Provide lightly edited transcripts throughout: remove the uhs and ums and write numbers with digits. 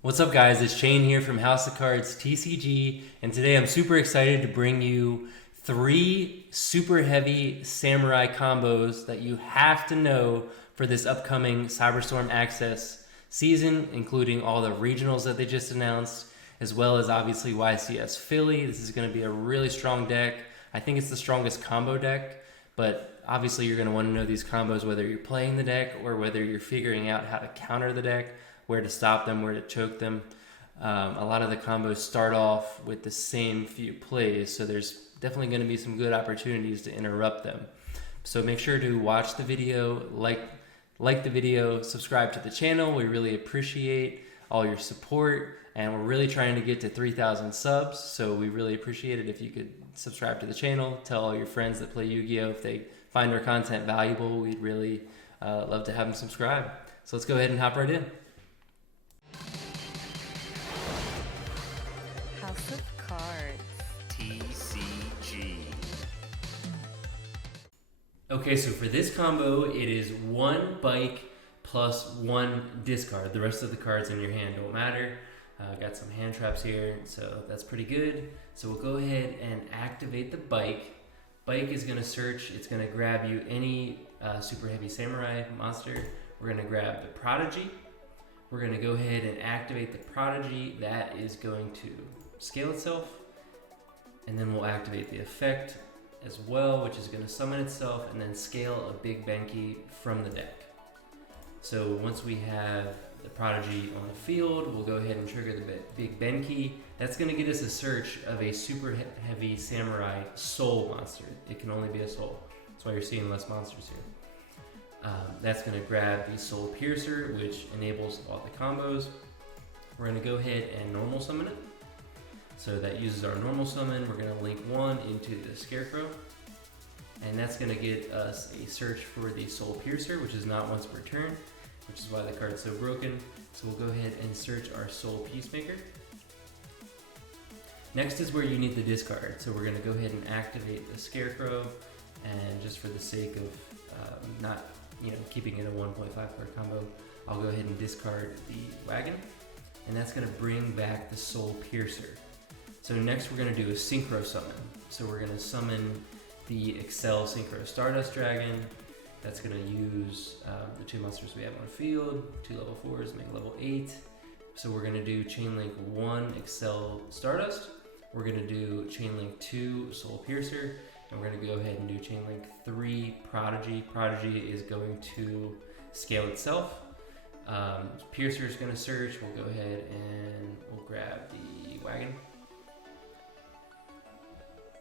What's up, guys? It's Shane here from House of Cards TCG, and today I'm super excited to bring you 3 super heavy samurai combos that you have to know for this upcoming Cyberstorm Access season, including all the regionals that they just announced, as well as obviously YCS Philly. This is going to be a really strong deck. I think it's the strongest combo deck, but obviously you're going to want to know these combos whether you're playing the deck or whether you're figuring out how to counter the deck, where to stop them, where to choke them. A lot of the combos start off with the same few plays, so there's definitely going to be some good opportunities to interrupt them. So make sure to watch the video, like the video, subscribe to the channel. We really appreciate all your support, and we're really trying to get to 3,000 subs, so we really appreciate it if you could subscribe to the channel, tell all your friends that play Yu-Gi-Oh! If they find our content valuable, we'd really love to have them subscribe. So let's go ahead and hop right in. House of Cards. TCG. Okay, so for this combo, it is 1 bike plus 1 discard. The rest of the cards in your hand don't matter. Got some hand traps here, so that's pretty good. So we'll go ahead and activate the bike. Bike is going to search. It's going to grab you any super heavy samurai monster. We're going to grab the prodigy. We're going to go ahead and activate the prodigy. That is going to scale itself, and then we'll activate the effect as well, which is going to summon itself and then scale a big Benki from the deck. So once we have the prodigy on the field, we'll go ahead and trigger the big Benki. That's going to get us a search of a super heavy samurai soul monster. It can only be a soul. That's why you're seeing less monsters here. That's going to grab the soul piercer, which enables all the combos. We're going to go ahead and normal summon it. So that uses our normal summon. We're going to link 1 into the scarecrow, and that's going to get us a search for the soul piercer, which is not once per turn, which is why the card's so broken. So we'll go ahead and search our soul peacemaker. Next is where you need the discard. So we're going to go ahead and activate the scarecrow, and just for the sake of not keeping it a 1.5 card combo, I'll go ahead and discard the wagon, and that's going to bring back the soul piercer. So next we're going to do a synchro summon. So we're going to summon the Excel Synchro Stardust Dragon. That's going to use the 2 monsters we have on the field, 2 level 4s, make level 8. So we're going to do Chainlink 1 Excel Stardust. We're going to do Chainlink 2 Soul Piercer, and we're going to go ahead and do Chainlink 3 Prodigy. Prodigy is going to scale itself. Piercer is going to search. We'll go ahead and we'll grab the wagon.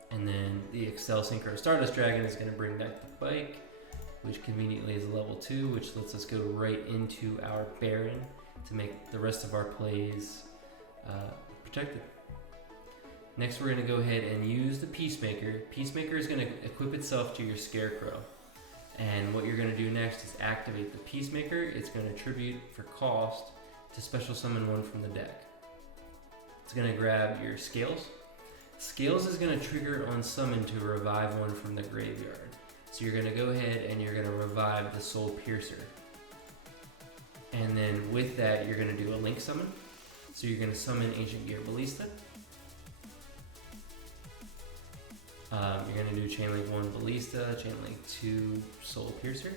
And then the Excel Synchro Stardust Dragon is going to bring back the bike, which conveniently is a level 2, which lets us go right into our Baron to make the rest of our plays protected. Next, we're going to go ahead and use the Peacemaker. Peacemaker is going to equip itself to your Scarecrow. And what you're going to do next is activate the Peacemaker. It's going to tribute for cost to special summon 1 from the deck. It's going to grab your Scales. Scales is going to trigger on summon to revive 1 from the graveyard. So you're going to go ahead and you're going to revive the Soul Piercer. And then with that, you're going to do a link summon. So you're going to summon Ancient Gear Ballista. You're going to do Chainlink 1 Ballista, Chainlink 2 Soul Piercer.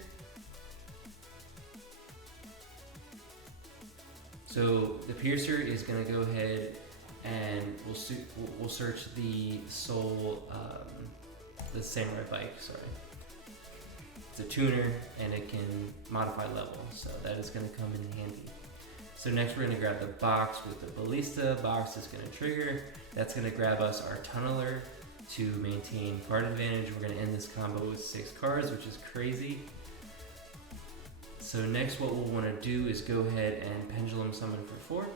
So the Piercer is going to go ahead and we'll search the Soul, the Samurai Bike, sorry. It's a tuner and it can modify level, so that is going to come in handy. So next we're going to grab the box with the Ballista. Box is going to trigger. That's going to grab us our Tunneler to maintain card advantage. We're going to end this combo with 6 cards, which is crazy. So next what we'll want to do is go ahead and Pendulum Summon for 4.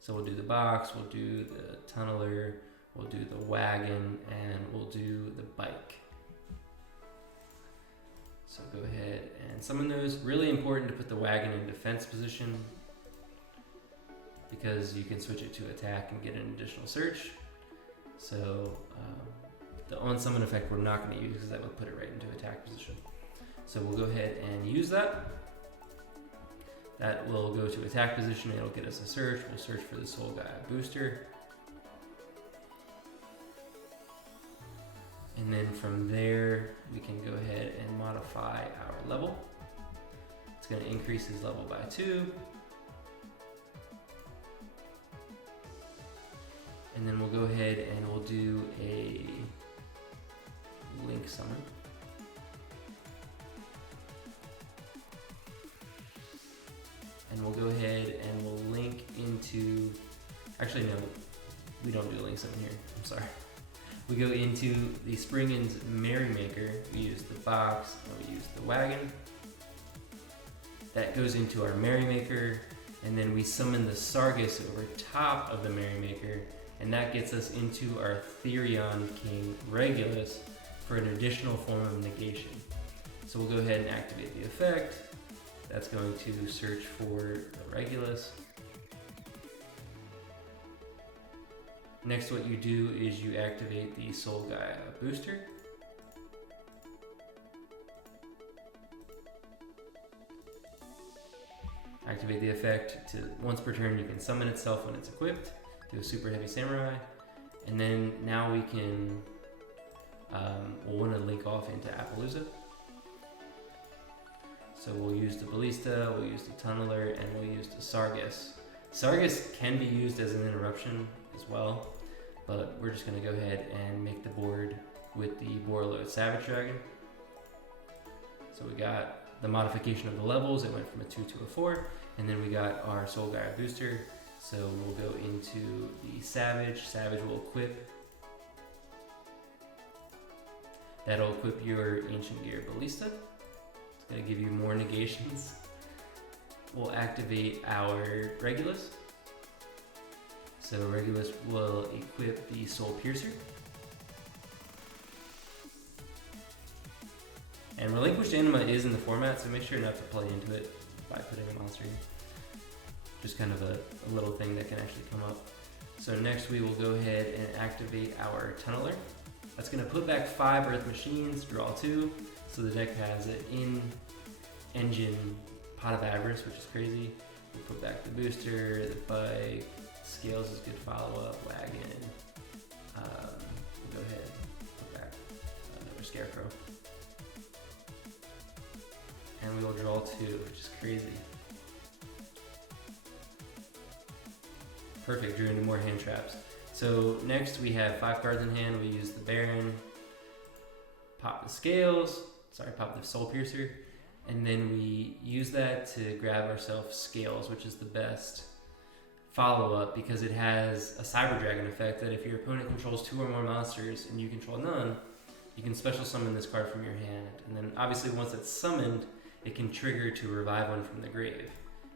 So we'll do the box, we'll do the Tunneler, we'll do the wagon, and we'll do the bike. So go ahead and summon those. Really important to put the wagon in defense position because you can switch it to attack and get an additional search. So the on summon effect we're not going to use because that would put it right into attack position. So we'll go ahead and use that. That will go to attack position. It'll get us a search. We'll search for the Soul Guy booster. And then from there, we can go ahead and modify our level. It's going to increase his level by 2. And then we'll go ahead and we'll do a link summon. And we'll go ahead and we'll link into, actually no, we don't do a link summon here, I'm sorry. We go into the Springin's Merrymaker, we use the box, and we use the wagon. That goes into our Merrymaker, and then we summon the Sargus over top of the Merrymaker, and that gets us into our Therion King Regulus for an additional form of negation. So we'll go ahead and activate the effect. That's going to search for the Regulus. Next, what you do is you activate the Soul Guy booster. Activate the effect to once per turn. You can summon itself when it's equipped. Do a Superheavy Samurai, and then now we can. We'll want to link off into Appaloosa. So we'll use the Ballista, we'll use the Tunneler, and we'll use the Sargus. Sargus can be used as an interruption as well, but we're just going to go ahead and make the board with the Borreload Savage Dragon. So we got the modification of the levels, it went from a 2 to a 4, and then we got our Soul Guy booster. So we'll go into the Savage. Savage will equip. That'll equip your Ancient Gear Ballista. It's going to give you more negations. We'll activate our Regulus. So Regulus will equip the Soul Piercer. And Relinquished Anima is in the format, so make sure not to play into it by putting a monster in. Just kind of a little thing that can actually come up. So next we will go ahead and activate our Tunneler. That's going to put back 5 Earth Machines, draw 2. So the deck has an in-engine Pot of Avarice, which is crazy. We'll put back the booster, the bike, Scales is good follow-up, wagon. We'll go ahead and put back another Scarecrow. And we will draw 2, which is crazy. Perfect, drew into more hand traps. So next we have 5 cards in hand. We use the Baron, pop the Scales, pop the Soul Piercer, and then we use that to grab ourselves Scales, which is the best follow-up because it has a Cyber Dragon effect that if your opponent controls 2 or more monsters and you control none, you can special summon this card from your hand. And then obviously once it's summoned, it can trigger to revive one from the grave.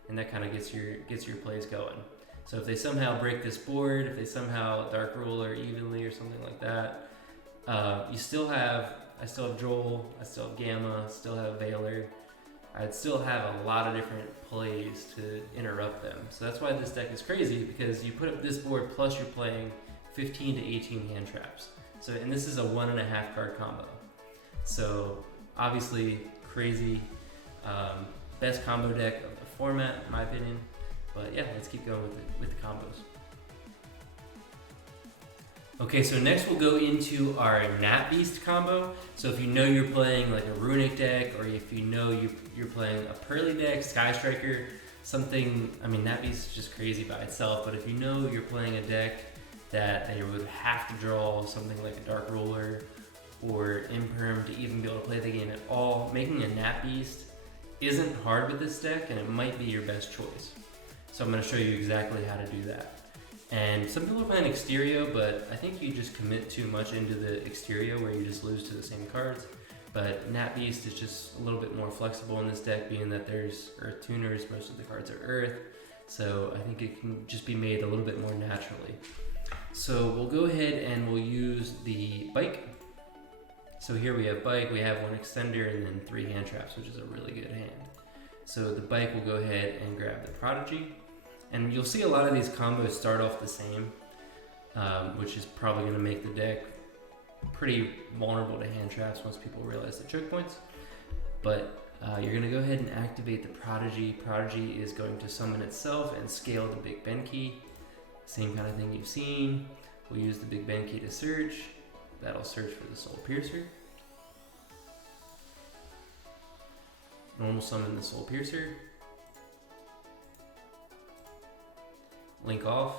And that kind of gets your plays going. So if they somehow break this board, if they somehow Dark Ruler evenly or something like that, I still have Joel, I still have Gamma, I still have Veiler. I'd still have a lot of different plays to interrupt them. So that's why this deck is crazy, because you put up this board plus you're playing 15 to 18 hand traps. So, and this is a 1.5 card combo. So obviously crazy, best combo deck of the format in my opinion. But yeah, let's keep going with the combos. Okay, so next we'll go into our Nat Beast combo. So if you know you're playing like a Runic deck, or if you know you're playing a Pearly deck, Sky Striker, something, I mean, Nat Beast is just crazy by itself, but if you know you're playing a deck that they would have to draw something like a Dark Ruler or Imperm to even be able to play the game at all, making a Nat Beast isn't hard with this deck, and it might be your best choice. So I'm going to show you exactly how to do that. And some people are playing Exterio, but I think you just commit too much into the Exterio where you just lose to the same cards. But Nat Beast is just a little bit more flexible in this deck, being that there's Earth Tuners, most of the cards are Earth. So I think it can just be made a little bit more naturally. So we'll go ahead and we'll use the Bike. So here we have Bike, we have 1 Extender, and then 3 hand traps, which is a really good hand. So the Bike will go ahead and grab the Prodigy. And you'll see a lot of these combos start off the same, which is probably going to make the deck pretty vulnerable to hand traps once people realize the choke points. But You're going to go ahead and activate the Prodigy. Prodigy is going to summon itself and scale the Big Ben key. Same kind of thing you've seen. We'll use the Big Ben key to search. That'll search for the Soul Piercer. Normal summon the Soul Piercer. Link off.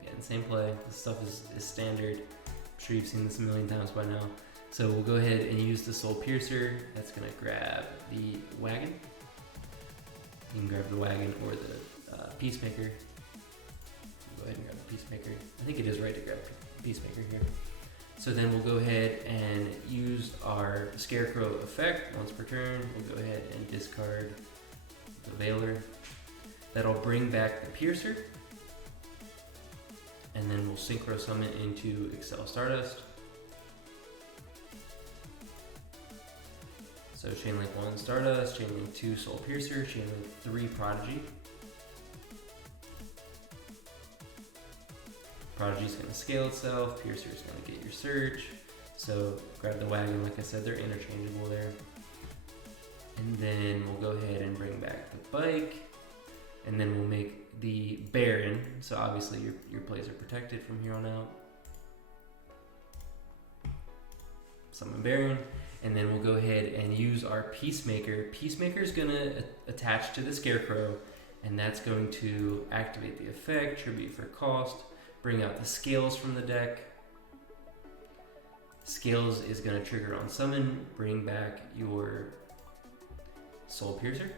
Again, same play. This stuff is standard. I'm sure you've seen this a million times by now. So we'll go ahead and use the Soul Piercer. That's going to grab the wagon. You can grab the wagon or the Peacemaker. Go ahead and grab the Peacemaker. I think it is right to grab Peacemaker here. So then we'll go ahead and use our Scarecrow effect. Once per turn, we'll go ahead and discard the Veiler. That'll bring back the Piercer. And then we'll Synchro Summon into Excel Stardust. So Chainlink 1 Stardust, Chainlink 2 Soul Piercer, Chainlink 3 Prodigy. Prodigy's going to scale itself, Piercer's going to get your search. So grab the wagon, like I said, they're interchangeable there. And then we'll go ahead and bring back the bike. And then we'll make the Baron. So obviously your plays are protected from here on out. Summon Baron. And then we'll go ahead and use our Peacemaker. Peacemaker is going to attach to the Scarecrow, and that's going to activate the effect, tribute for cost, bring out the Scales from the deck. Scales is going to trigger on summon, bring back your Soul Piercer.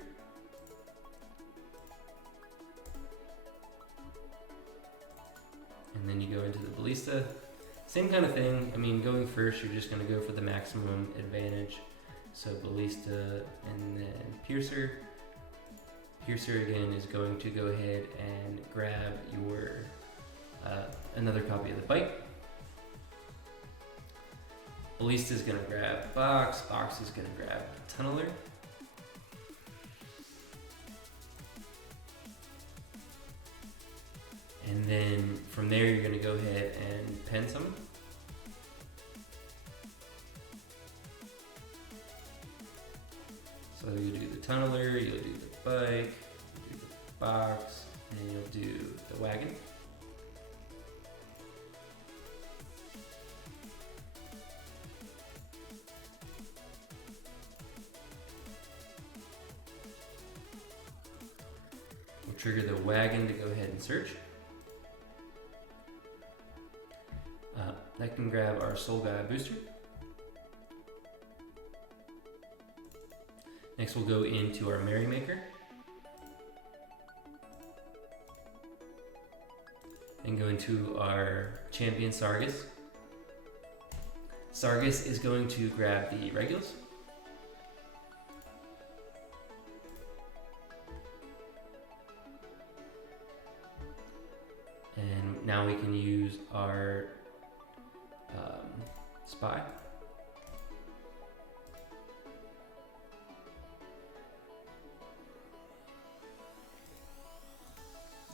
And then you go into the Ballista. Same kind of thing. I mean, going first, you're just going to go for the maximum advantage. So Ballista and then Piercer. Piercer again is going to go ahead and grab your another copy of the bike. Ballista is going to grab Box. Box is going to grab Tunneler. And then from there, you're going to go ahead and pen summon. So you'll do the Tunneler, you'll do the bike, you'll do the box, and you'll do the wagon. We'll trigger the wagon to go ahead and search. That can grab our Soul Guy booster. Next we'll go into our Merrymaker. And go into our Champion Sargus. Sargus is going to grab the Regulus. And now we can use our Spy.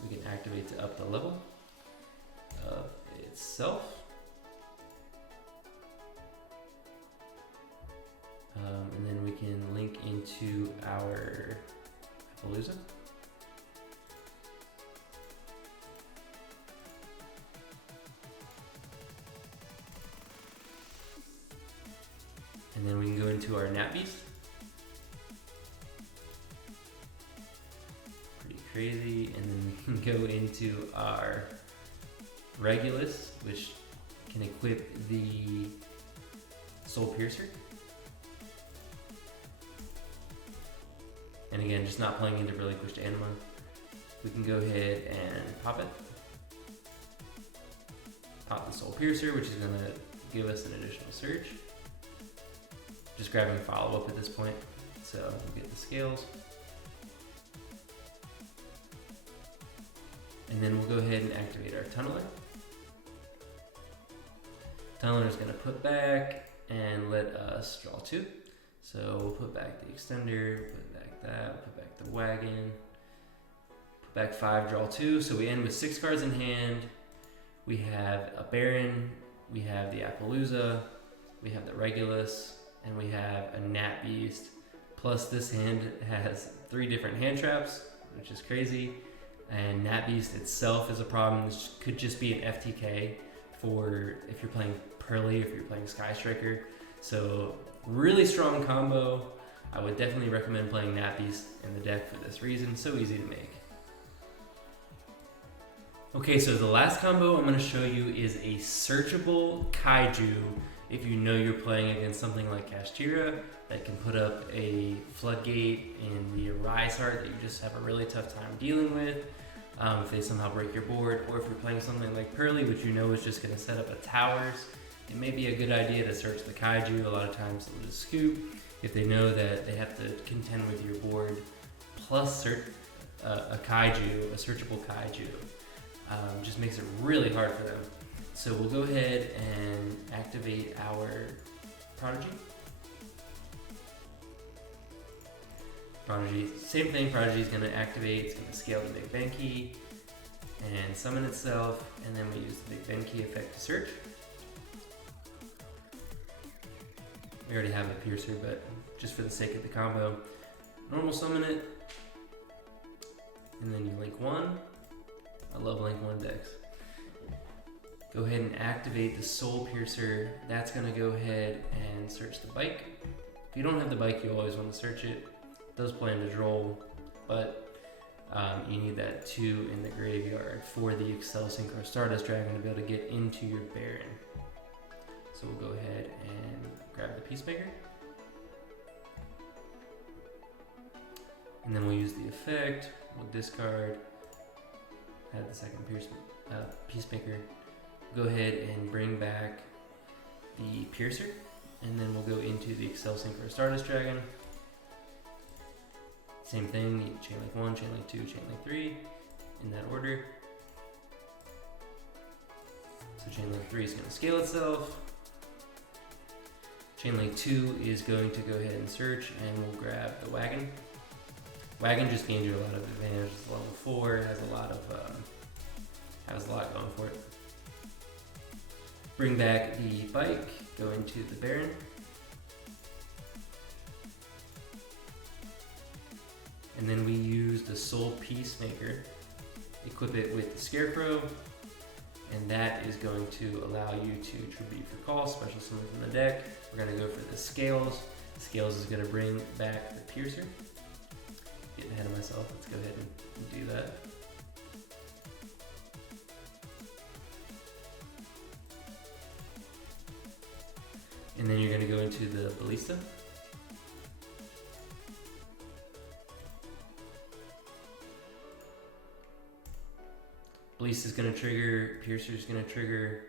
We can activate to up the level of itself. And then we can link into our Appaloosa. And then we can go into our Nat Beast. Pretty crazy. And then we can go into our Regulus, which can equip the Soul Piercer. And again, just not playing into Relinquished Anima. We can go ahead and pop it. Pop the Soul Piercer, which is going to give us an additional search. Just grabbing follow-up at this point. So we'll get the Scales. And then we'll go ahead and activate our Tunneler. Tunneler is going to put back and let us draw 2. So we'll put back the Extender, put back that, put back the Wagon, put back 5, draw 2. So we end with 6 cards in hand. We have a Baron, we have the Appaloosa, we have the Regulus, and we have a Nat Beast Plus this hand has 3 different hand traps, which is crazy. And Nat Beast itself is a problem. This could just be an FTK for if you're playing Pearly, if you're playing Sky Striker. So really strong combo. I would definitely recommend playing Nat Beast in the deck for this reason. So easy to make. Okay, so the last combo I'm going to show you is a searchable Kaiju. If you know you're playing against something like Kashtira that can put up a floodgate in the Arise Heart that you just have a really tough time dealing with, if they somehow break your board, or if you're playing something like Pearly, which you know is just going to set up a towers, it may be a good idea to search the Kaiju. A lot of times they'll just scoop if they know that they have to contend with your board, plus a Kaiju, a searchable Kaiju. Just makes it really hard for them. So we'll go ahead and activate our Prodigy. Prodigy, same thing, Prodigy is going to activate, it's going to scale the Big Ben key and summon itself, and then we use the Big Ben key effect to search. We already have a Piercer, but just for the sake of the combo, normal summon it, and then you link 1. I love link 1 decks. Go ahead and activate the Soul Piercer. That's going to go ahead and search the bike. If you don't have the bike, you always want to search it. It does play into Droll, but you need that 2 in the graveyard for the Excel Synchro Stardust Dragon to be able to get into your Baron. So we'll go ahead and grab the Peacemaker. And then we'll use the effect. We'll discard. Add the second Peacemaker. Go ahead and bring back the Piercer, and then we'll go into the Excel Synchro Stardust Dragon. Same thing, chain link 1, chain link 2, chain link 3, in that order. So chain link 3 is going to scale itself. Chain link 2 is going to go ahead and search, and we'll grab the Wagon. Wagon just gains you a lot of advantage. It's level 4, has a lot going for it. Bring back the bike, go into the Baron. And then we use the Soul Peacemaker, equip it with the Scarecrow, and that is going to allow you to tribute for call, special summon from the deck. We're going to go for the Scales. The Scales is going to bring back the Piercer. Getting ahead of myself, let's go ahead and do that. And then you're going to go into the Ballista. Ballista is going to trigger, Piercer is going to trigger.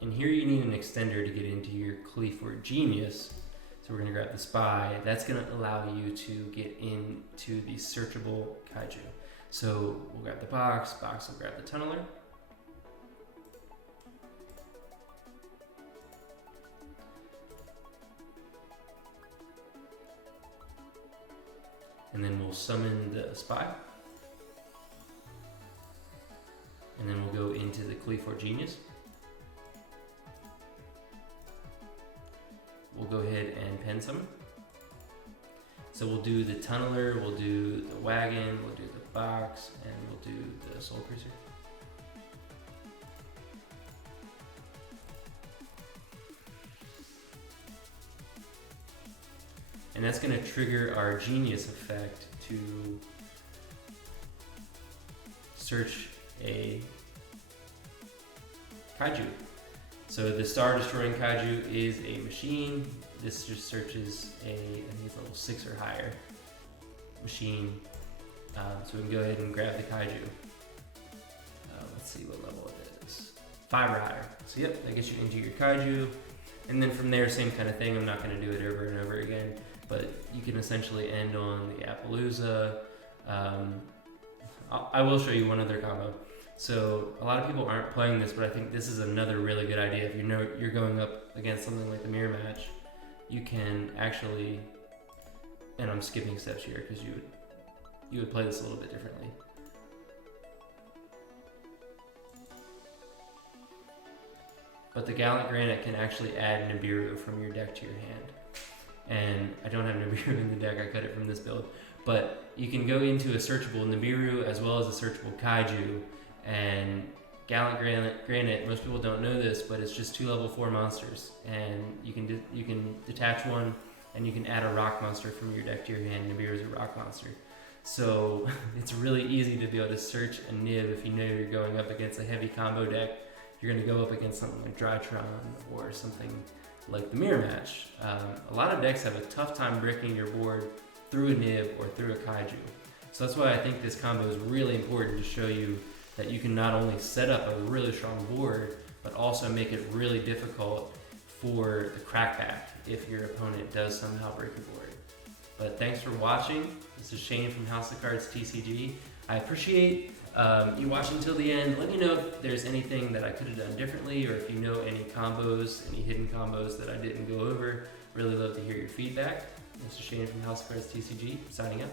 And here you need an extender to get into your Cleaford Genius. So we're going to grab the Spy. That's going to allow you to get into the searchable Kaiju. So we'll grab the box will grab the Tunneler. And then we'll summon the Spy. And then we'll go into the Cleaford Genius. We'll go ahead and pen summon. So we'll do the Tunneler, we'll do the Wagon, we'll do the box, and we'll do the Soul Piercer. And that's going to trigger our Genius effect to search a Kaiju. So the Star Destroying Kaiju is a machine. This just searches I think it's level 6 or higher machine. So we can go ahead and grab the Kaiju. Let's see what level it is. 5 or higher. So yep, that gets you into your Kaiju. And then from there, same kind of thing. I'm not going to do it over and over again, but you can essentially end on the Appaloosa. I will show you one other combo. So a lot of people aren't playing this, but I think this is another really good idea. If you know you're going up against something like the Mirror Match, you can actually, and I'm skipping steps here because you would play this a little bit differently. But the Gallant Granite can actually add Nibiru from your deck to your hand. and I don't have Nibiru in the deck, I cut it from this build. But you can go into a searchable Nibiru as well as a searchable Kaiju, and Gallant Granite, most people don't know this, but it's just 2 level 4 monsters, and you can detach one, and you can add a rock monster from your deck to your hand. Nibiru is a rock monster. So it's really easy to be able to search a Nib if you know you're going up against a heavy combo deck. You're going to go up against something like Drytron or something like the Mirror Match. A lot of decks have a tough time breaking your board through a Nib or through a Kaiju. So that's why I think this combo is really important, to show you that you can not only set up a really strong board, but also make it really difficult for the crackback if your opponent does somehow break your board. But thanks for watching. This is Shane from House of Cards TCG. I appreciate you watching till the end. Let me know if there's anything that I could have done differently, or if you know any combos, any hidden combos that I didn't go over. Really love to hear your feedback. This is Shane from House of Cards TCG, signing out.